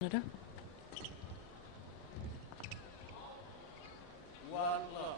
Canada. One love.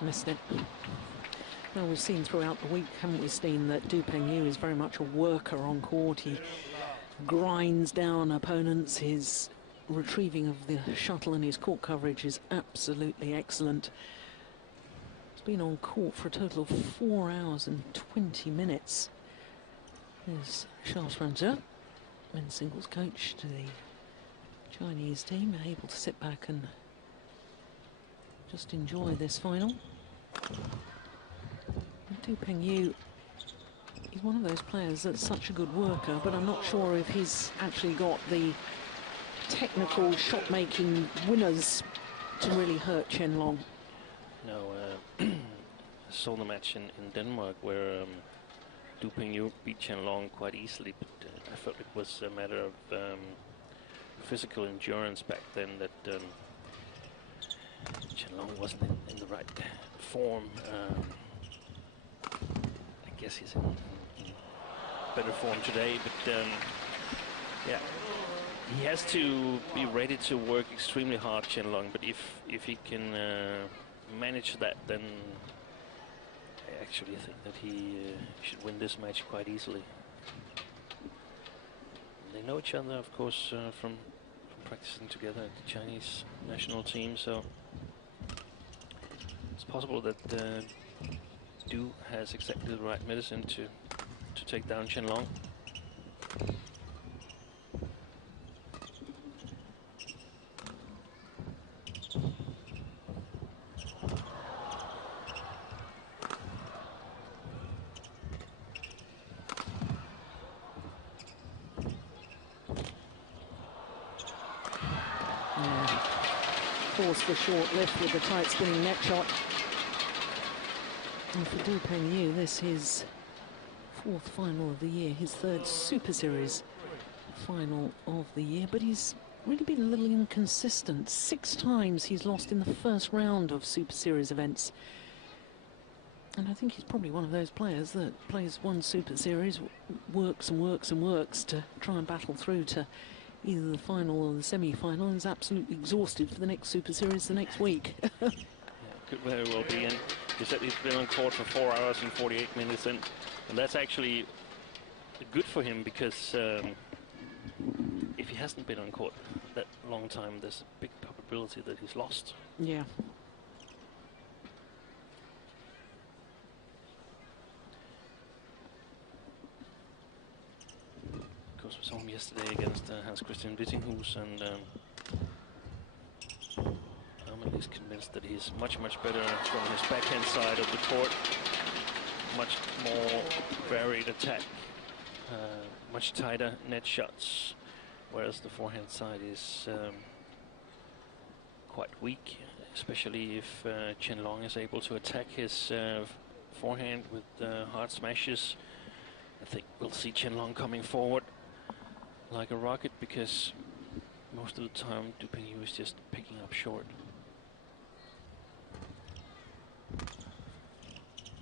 Missed it. Well, we've seen throughout the week, haven't we, Steen, that Pengyu is very much a worker on court. He grinds down opponents. His retrieving of the shuttle and his court coverage is absolutely excellent. He's been on court for a total of 4 hours and 20 minutes. There's Charles Franzia, men's singles coach to the Chinese team, able to sit back and just enjoy this final. Pengyu, he's one of those players that's such a good worker, but I'm not sure if he's actually got the technical shot-making winners to really hurt Chen Long. No, I saw the match in Denmark where Pengyu beat Chen Long quite easily, but I felt it was a matter of physical endurance back then, that Chen Long wasn't in the right form. I guess he's in better form today, but yeah, he has to be ready to work extremely hard, Chen Long. But if he can manage that, then I actually think that he should win this match quite easily. They know each other, of course, from practicing together at the Chinese national team, so it's possible that Du has exactly the right medicine to take down Chen Long. Force the short lift with the tight spinning net shot. And for Pengyu, this is fourth final of the year, his third Super Series final of the year, but he's really been a little inconsistent. 6 times he's lost in the first round of Super Series events. And I think he's probably one of those players that plays one Super Series, works and works and works to try and battle through to either the final or the semi-final, and is absolutely exhausted for the next Super Series the next week. Yeah, could very well be. And he said he's been on court for 4 hours and 48 minutes, and that's actually good for him, because if he hasn't been on court that long time, there's a big probability that he's lost. Yeah. Of course, we saw him yesterday against Hans-Christian Wittinghus, and I'm at least convinced that he's much better from his backhand side of the court. Much more varied attack, much tighter net shots, whereas the forehand side is quite weak, especially if Chen Long is able to attack his forehand with hard smashes. I think we'll see Chen Long coming forward like a rocket, because most of the time Pengyu is just picking up short.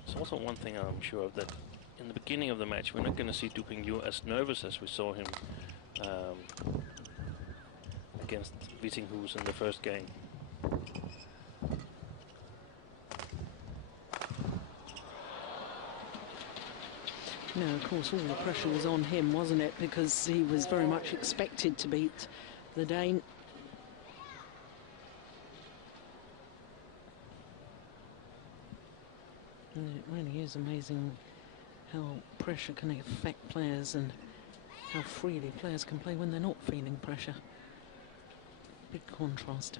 There's also one thing I'm sure of, that in the beginning of the match we're not going to see Pengyu as nervous as we saw him against Wittinghus in the first game. No, of course, all the pressure was on him, wasn't it? Because he was very much expected to beat the Dane. And it really is amazing how pressure can affect players, and how freely players can play when they're not feeling pressure. Big contrast.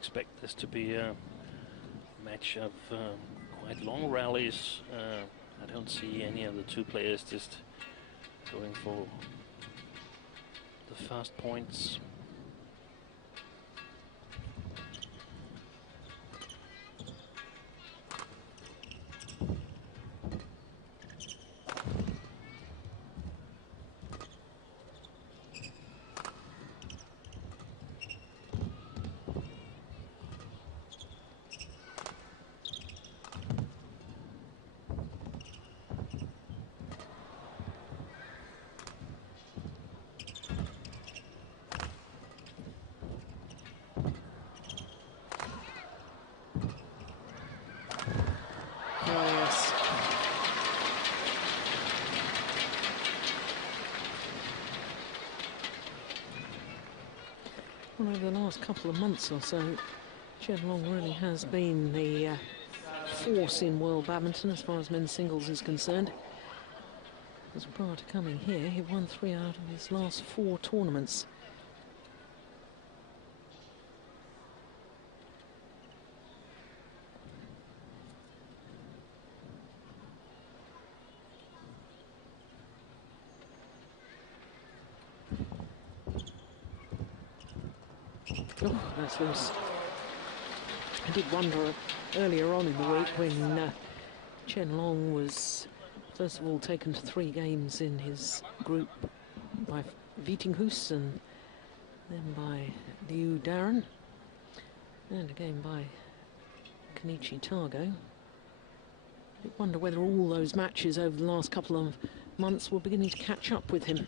expect this to be a match of quite long rallies. I don't see any of the two players just going for the fast points. Well, over the last couple of months or so, Chen really has been the force in world badminton as far as men's singles is concerned. Because prior to coming here, he won 3 out of his last 4 tournaments. Oh, that's loose. I did wonder earlier on in the week when Chen Long was first of all taken to 3 games in his group by Vitinghus and then by Liu Darren and again by Kenichi Targo. I did wonder whether all those matches over the last couple of months were beginning to catch up with him.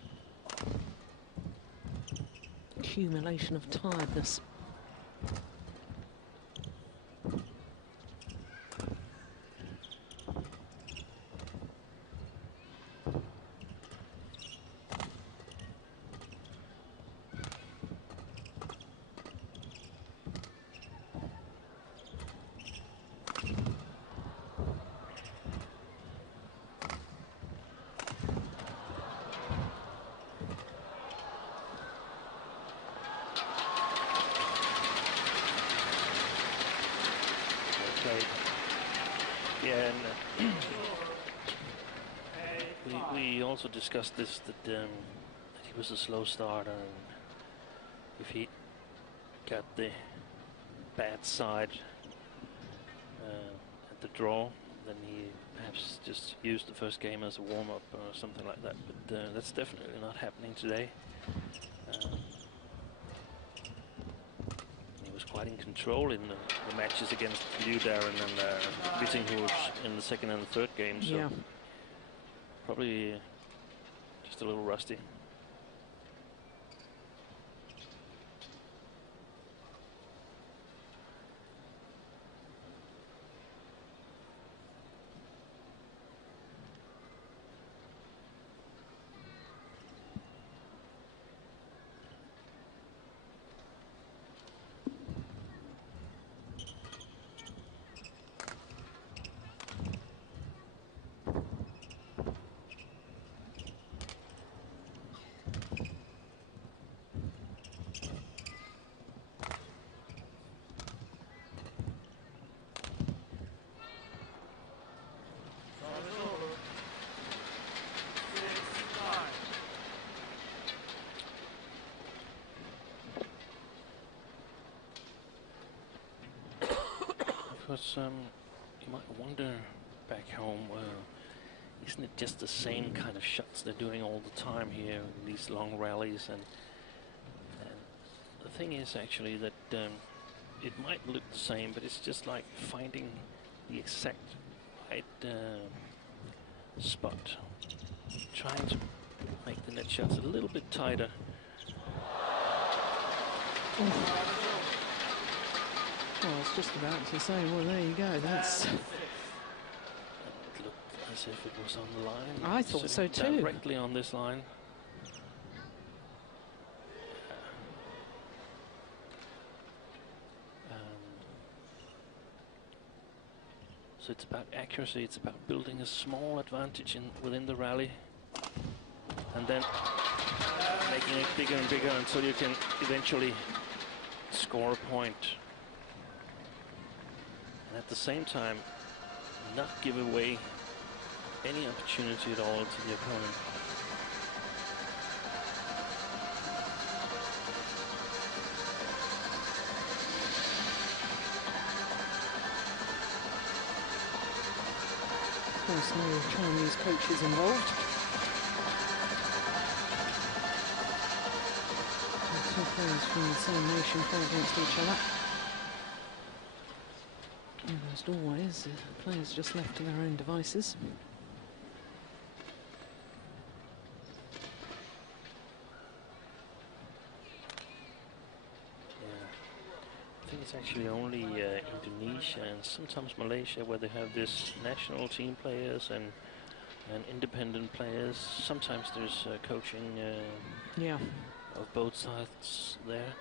Accumulation of tiredness. Yeah, and we also discussed this, that he was a slow starter, and if he got the bad side at the draw, then he perhaps just used the first game as a warm-up or something like that. But that's definitely not happening today. Quite in control in the matches against Liu Darren and Vitinghus in the second and the third game, so yeah. Probably just a little rusty. Because you might wonder back home, isn't it just the same kind of shots they're doing all the time here in these long rallies? And the thing is actually that it might look the same, but it's just like finding the exact right spot, trying to make the net shots a little bit tighter. Well, I was just about to say, well, there you go. That's. It looked as if it was on the line. I thought so too. Directly on this line. So it's about accuracy. It's about building a small advantage within the rally, and then making it bigger and bigger until you can eventually score a point. and at the same time not give away any opportunity at all to the opponent. Of course, no Chinese coaches involved. The two players from the same nation play against each other. Almost always, the players just left to their own devices. I think it's actually only Indonesia and sometimes Malaysia where they have this national team players and independent players. Sometimes there's coaching Yeah. of both sides there.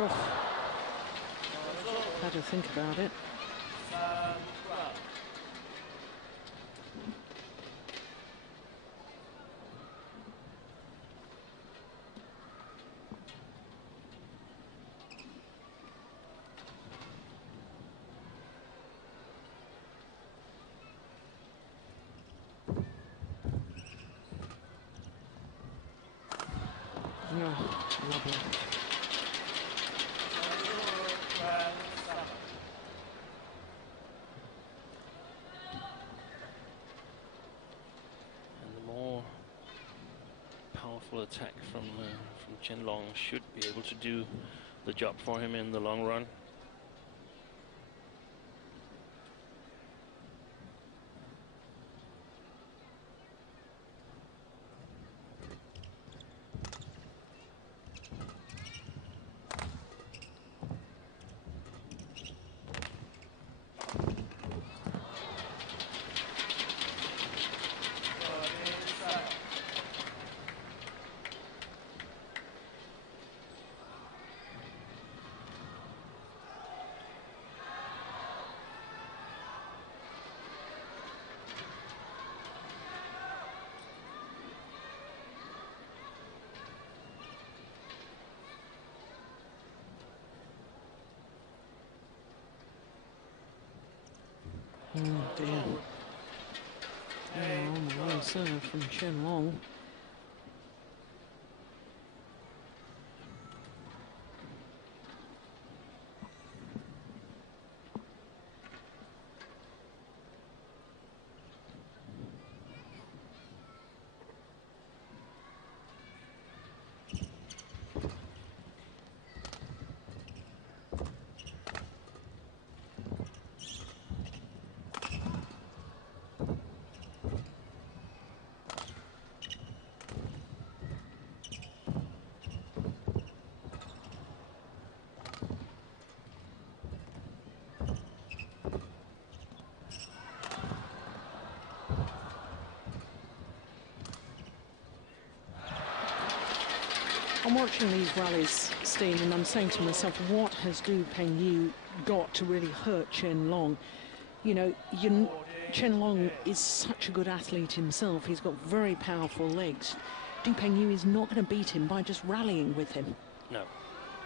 Oh, had to think about it. Oh, lovely. Attack from Chen should be able to do the job for him in the long run. Oh dear. Oh, on the low serve from Chen. I'm watching these rallies, Steen, and I'm saying to myself, what has Pengyu got to really hurt Chen? You know, Chen is such a good athlete himself. He's got very powerful legs. Pengyu is not going to beat him by just rallying with him. No,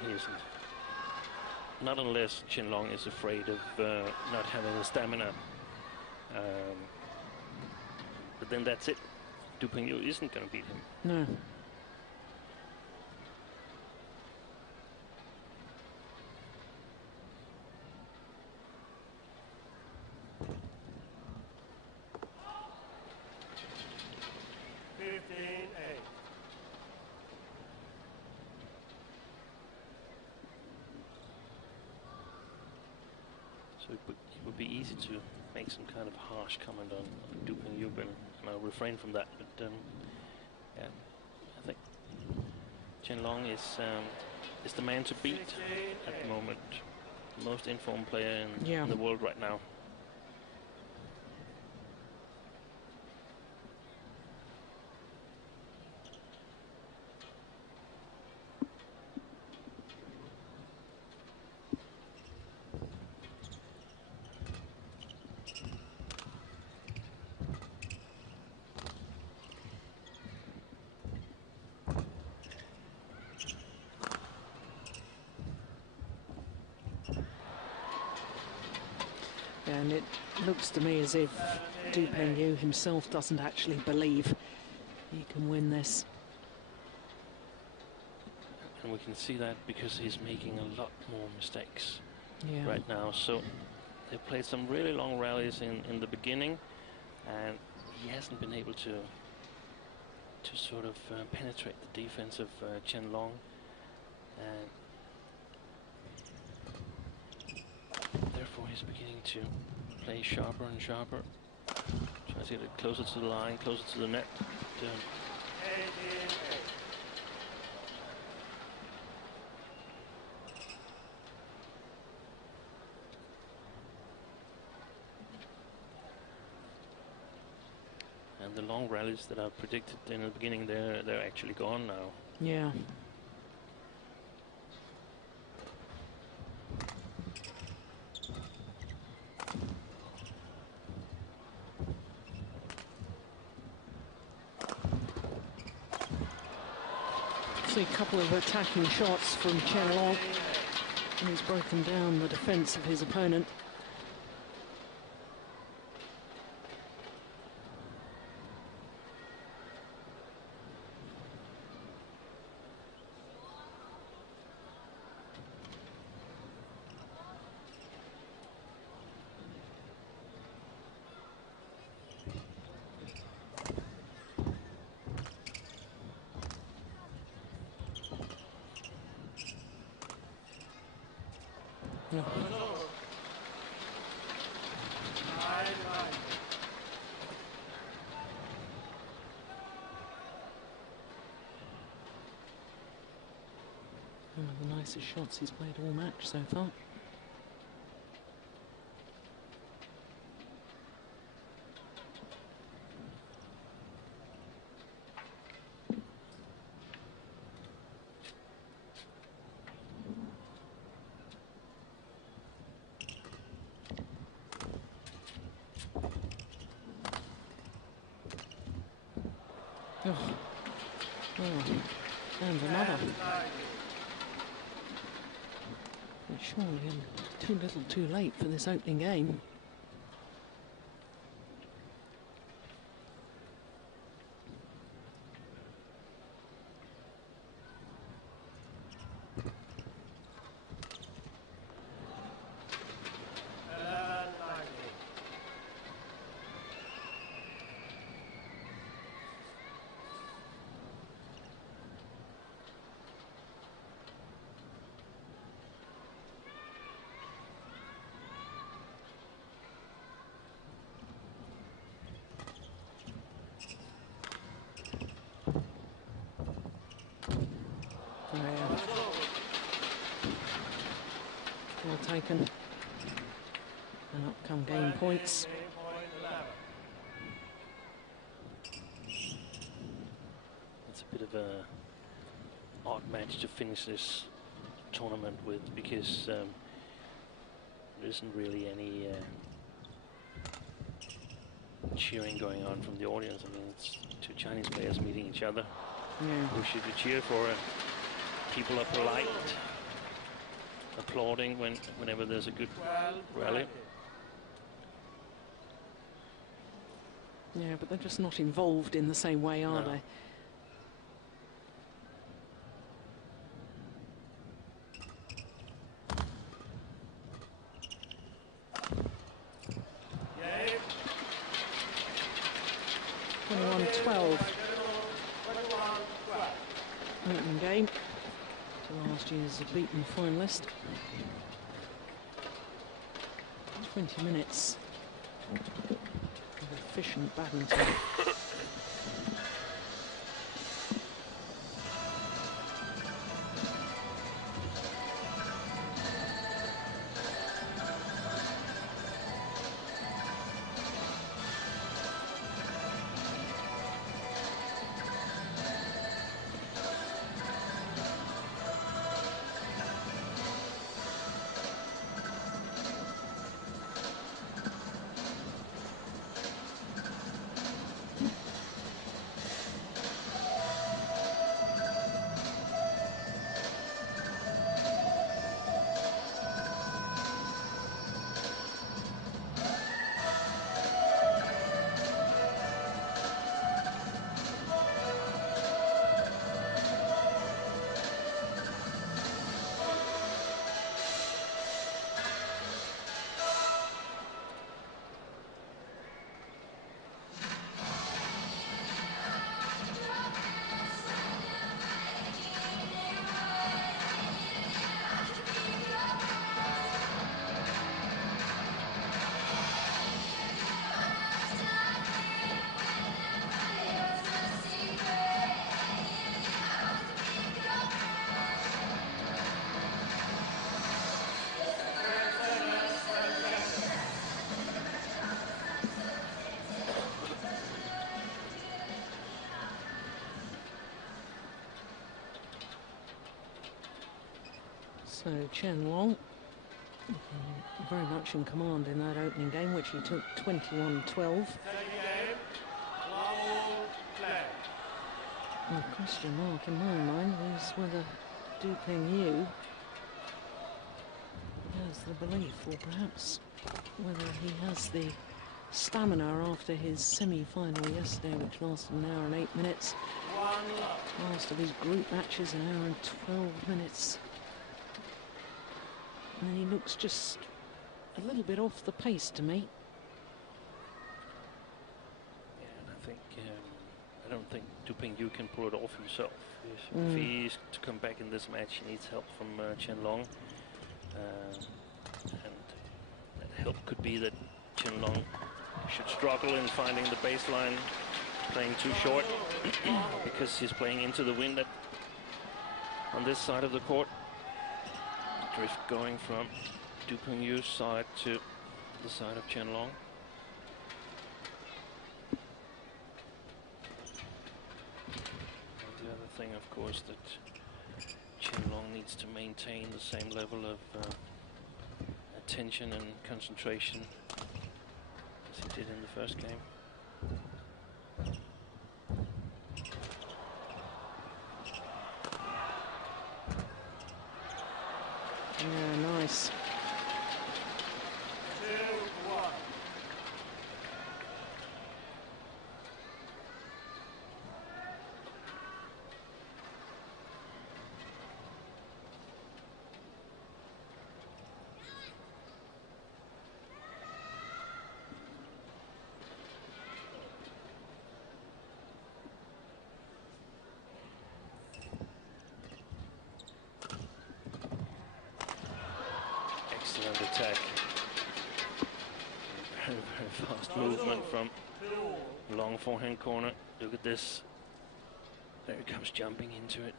he isn't. Not unless Chen is afraid of not having the stamina. But then that's it. Pengyu isn't going to beat him. No. So it would be easy to make some kind of harsh comment on Pengyu, and I'll refrain from that. But yeah, I think Chen is is the man to beat at the moment. The most informed player in Yeah. the world right now. And it looks to me as if Du Pengyu himself doesn't actually believe he can win this. And we can see that because he's making a lot more mistakes Yeah. right now. So they played some really long rallies in the beginning, and he hasn't been able to sort of penetrate the defense of Chen Long. And therefore he's beginning to play sharper and sharper. Try to get it closer to the line, closer to the net. And the long rallies that are predicted in the beginning, they're actually gone now. Yeah. See a couple of attacking shots from Chen Long, and he's broken down the defence of his opponent. No. One of the nicest shots he's played all match so far. Oh. Oh. And another. But surely too little too late for this opening game. Well taken. And up come game points. It's a bit of a odd match to finish this tournament with, because there isn't really any cheering going on from the audience. I mean, it's two Chinese players meeting each other. Yeah. Who should you cheer for? People are polite, applauding whenever there's a good rally. Yeah, but they're just not involved in the same way, are they? Opening game to last year's beaten finalist. 20 minutes of efficient badminton. So Chen Long very much in command in that opening game, which he took 21-12. The question mark in my mind is whether Du Pengyu has the belief, or perhaps whether he has the stamina after his semi-final yesterday, which lasted an hour and 8 minutes. Last of his group matches, an hour and 12 minutes. And he looks just a little bit off the pace to me. Yeah, and I don't think Du Pengyu can pull it off himself. If he's to come back in this match, he needs help from Chen Long. And that help could be that Chen Long should struggle in finding the baseline, playing too short, because he's playing into the wind on this side of the court. Drift going from Du Pengyu's side to the side of Chen Long. And the other thing, of course, that Chen Long needs to maintain the same level of attention and concentration as he did in the first game. Yeah, nice. Excellent attack. Very, very fast movement from long forehand corner. Look at this. There he comes jumping into it.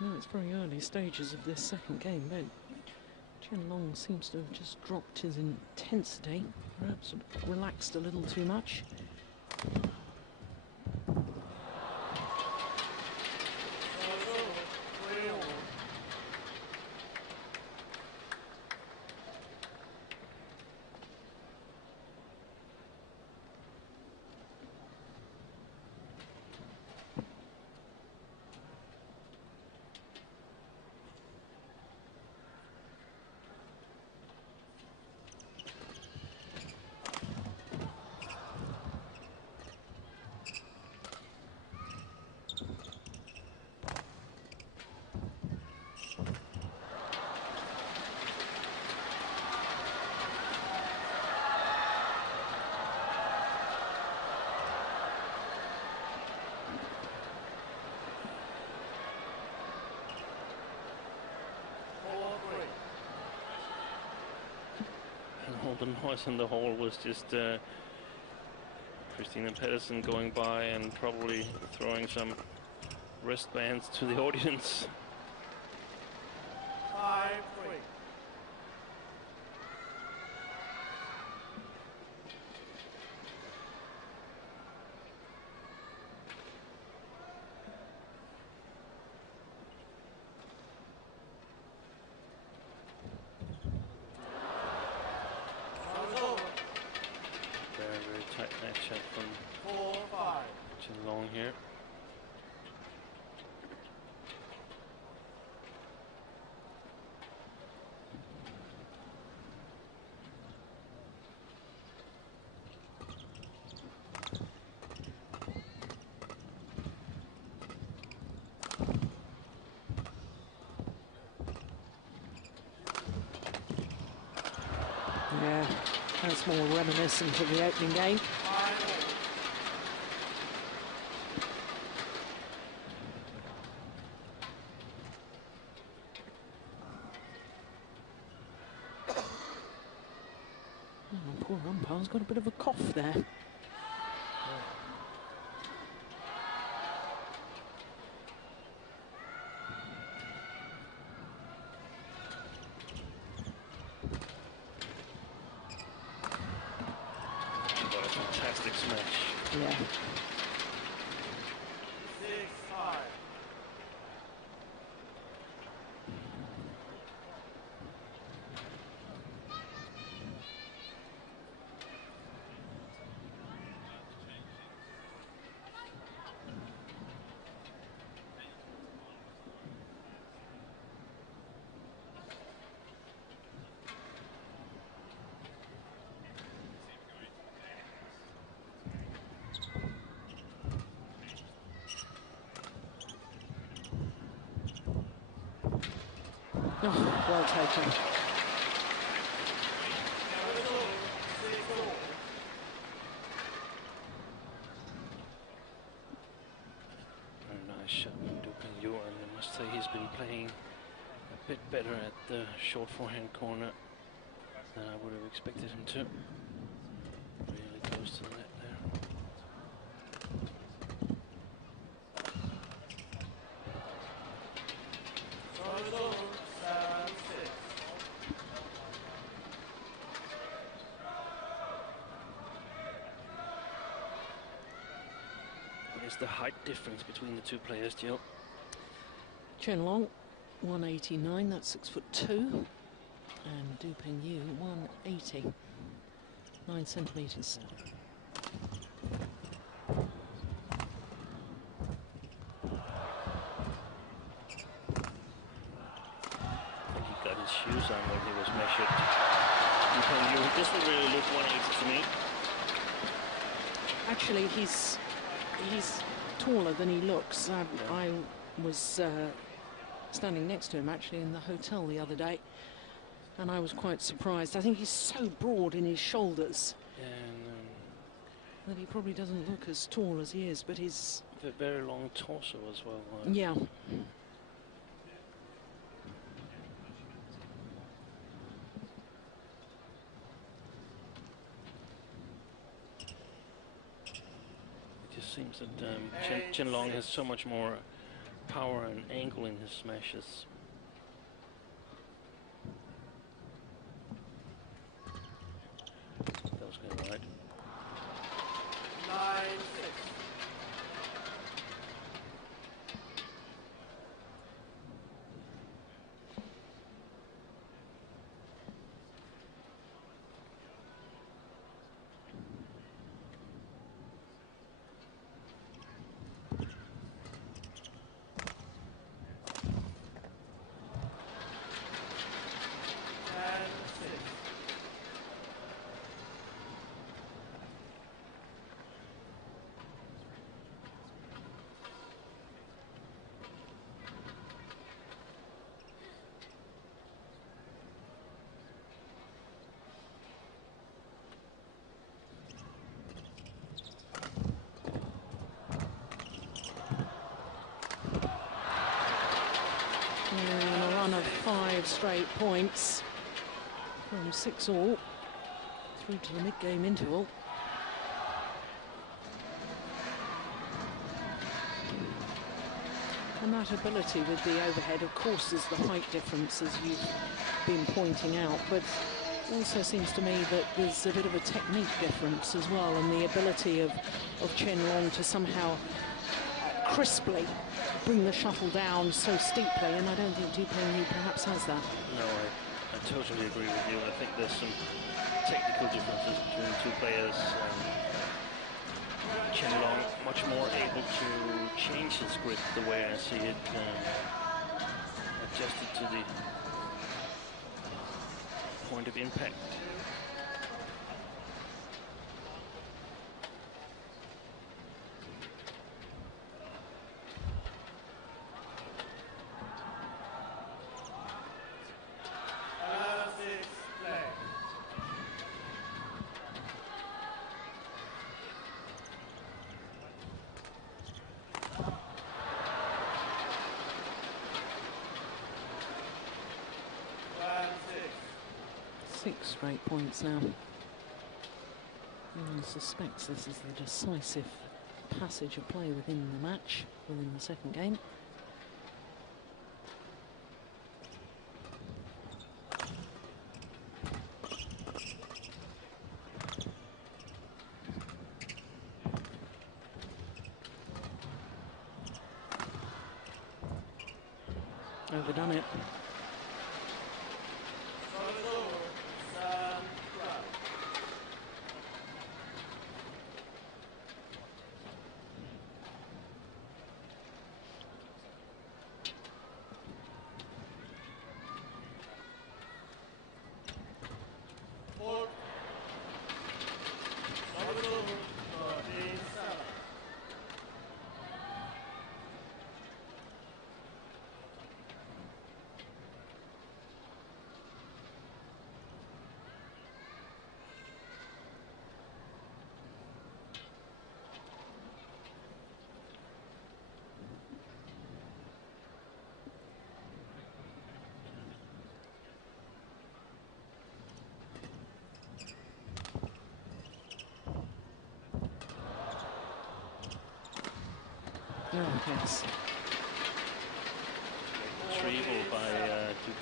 No, it's very early stages of this second game, but Chen Long seems to have just dropped his intensity, perhaps relaxed a little too much. All the noise in the hall was just Christina Pedersen going by and probably throwing some wristbands to the audience. 5-3. Very tight matchup from 4-5. Chen Long here. Yeah, that's more reminiscent of the opening game. Chen-Long's got a bit of a cough there. What a fantastic smash. Yeah. Oh, well taken. Very nice shot from Pengyu, and I must say he's been playing a bit better at the short forehand corner than I would have expected him to. Really close to the net there. What is the height difference between the two players, Jill? Chen-Long, 189, that's 6'2", and Du Pengyu, 180, 9 centimetres. He got his shoes on when he was measured. He doesn't really look 180 to me. Actually, he's taller than he looks. I was standing next to him actually in the hotel the other day, and I was quite surprised. I think he's so broad in his shoulders that he probably doesn't look as tall as he is, but he's a very long torso as well. Yeah. It just seems that Chen-Long has so much more power and angle in his smashes. That was going right. 9-6. And a run of 5 straight points from 6-all through to the mid-game interval. And that ability with the overhead, of course, is the height difference, as you've been pointing out, but also seems to me that there's a bit of a technique difference as well, and the ability of Chen-Long to somehow crisply bring the shuttle down so steeply, and I don't think Du Pengyu perhaps has that. No, I totally agree with you. I think there's some technical differences between the two players. Chen-Long much more able to change his grip the way I see it, adjusted to the point of impact. Six straight points now. and suspects this is the decisive passage of play within the match, within the second game. Overdone it. Oh, yes. Retrieval by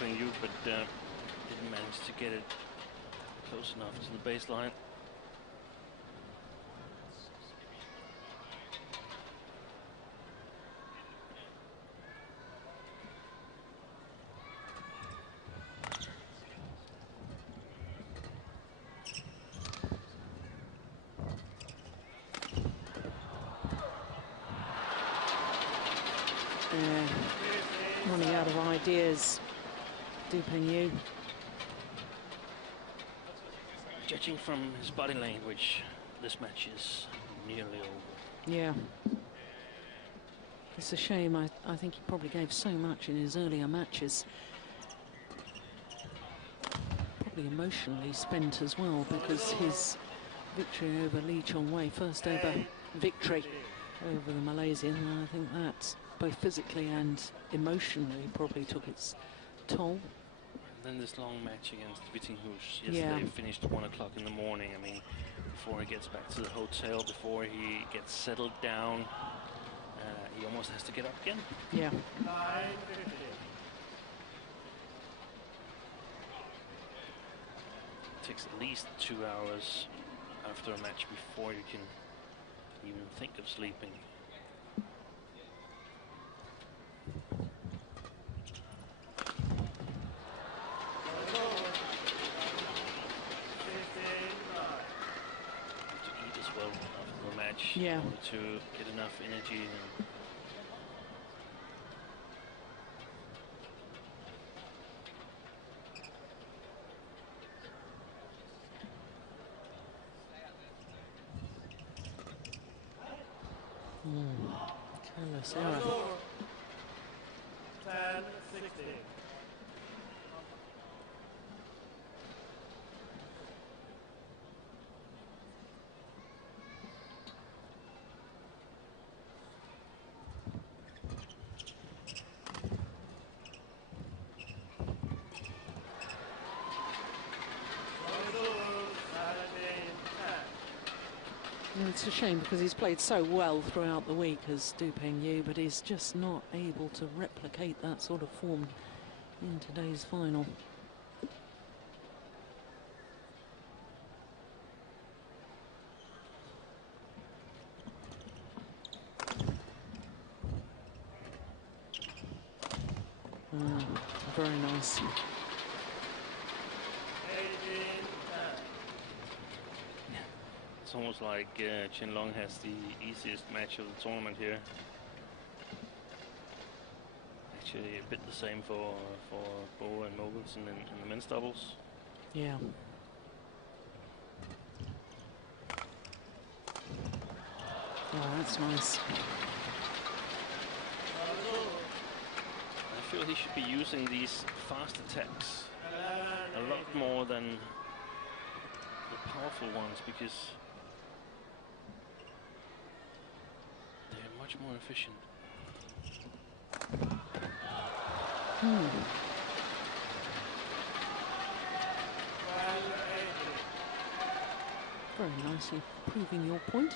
Pengyu, but didn't manage to get it close enough to the baseline. Running out of ideas, Pengyu. Judging from his body language, this match is nearly over. Yeah. It's a shame. I think he probably gave so much in his earlier matches. Probably emotionally spent as well, because his victory over Lee Chong-wei, first ever victory over the Malaysian, I think that both physically and emotionally probably took its toll. And then this long match against Wittinghuis yesterday finished at 1 o'clock in the morning. I mean, before he gets back to the hotel, before he gets settled down, he almost has to get up again. Yeah. It takes at least 2 hours after a match before you can even think of sleeping. Yeah. In order to get enough energy. Careless error. 10-16. It's a shame because he's played so well throughout the week as Pengyu, but he's just not able to replicate that sort of form in today's final. Very nice. It's almost like Chen Long has the easiest match of the tournament here. Actually, a bit the same for Bo and Mogensen in the men's doubles. Yeah. Oh, that's nice. I feel he should be using these fast attacks a lot more than the powerful ones, because they're much more efficient. Very nicely proving your point.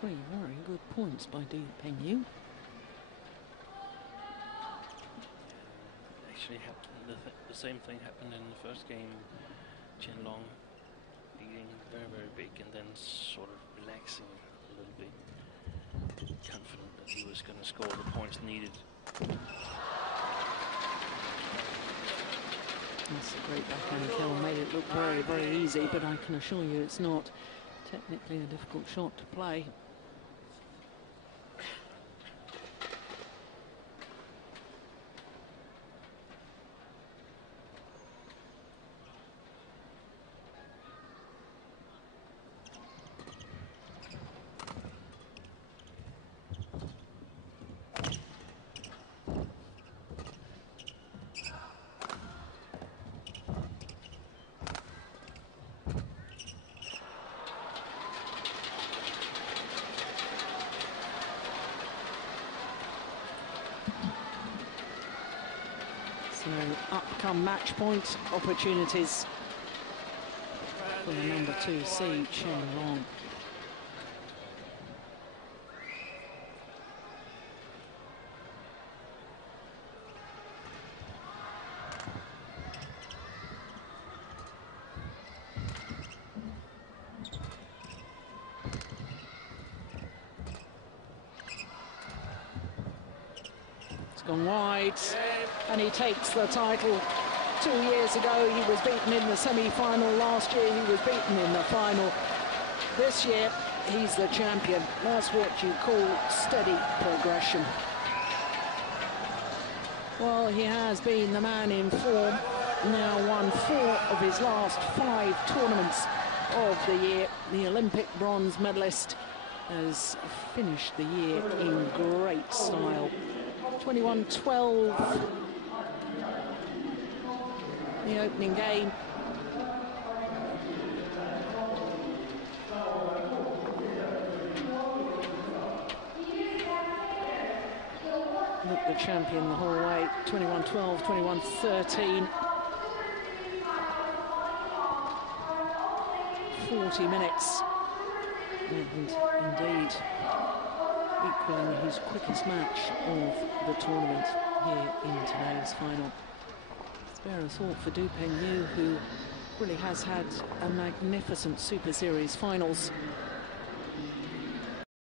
Three very good points by Du Pengyu. Actually, the same thing happened in the first game. Chen Long leading very, very big and then sort of relaxing a little bit, confident that he was going to score the points needed. That's a great backhand kill. Made it look very, very easy, but I can assure you it's not. Technically a difficult shot to play. So up come match point opportunities for the number 2 seed, Chen Long. It's gone wide, and he takes the title. 2 years ago, he was beaten in the semi-final. Last year, he was beaten in the final. This year, he's the champion. That's what you call steady progression. Well, he has been the man in form. Now won 4 of his last 5 tournaments of the year. The Olympic bronze medalist has finished the year in great style. 21-12. The opening game. Looked the champion the whole way. 21-12, 21-13. 40 minutes. And indeed, equaling his quickest match of the tournament here in today's final. Spare a thought for Du Pengyu, who really has had a magnificent Super Series finals